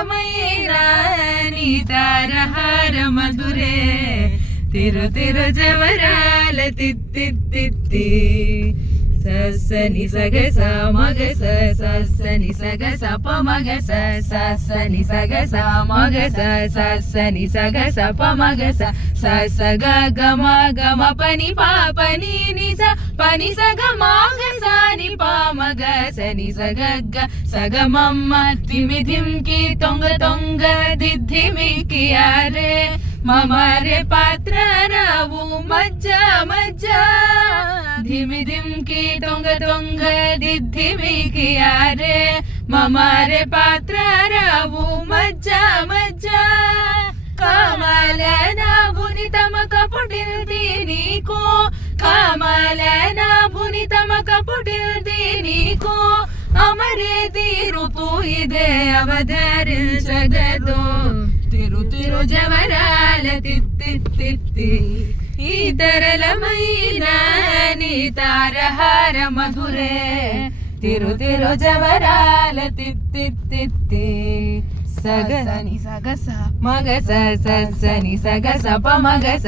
తరళమైన నీ తారహార మధురే తిరు తిరు జవరాల తిత్తి సని సగ స మగ సని సగ స ప మగ సని సగ స మగ సని సగ స ప మగ స గ గ మ పని పా పని ని స పని స గ మ గ స ని ప మగ సని స గ గ స గ మ మ ధిమి ధిమ్ కి తొంగ తొంగ దిధిమి కి అరే మమరే పాత్ర రావు మజ్జ మజ్జ ధిమి ధిమ్ కి తొంగ తొంగ దిధిమి కి అరే మమరే పాత్ర రావు మజ్జ మజ్జ కామల నాభుని తమక పుటిల్ది నీకు కామల నాభుని తమక పుటిల్ది నీకు అమరే తీరుతూ ఇదే అవతరించగదు తిరు తిరు జవరాల తిత్తి ఈ తరళమైన నీ తారహార మధురే తిరు తిరు జవరాల తిత్తి సగ సని సగ స మగ సని సగ స ప మగ స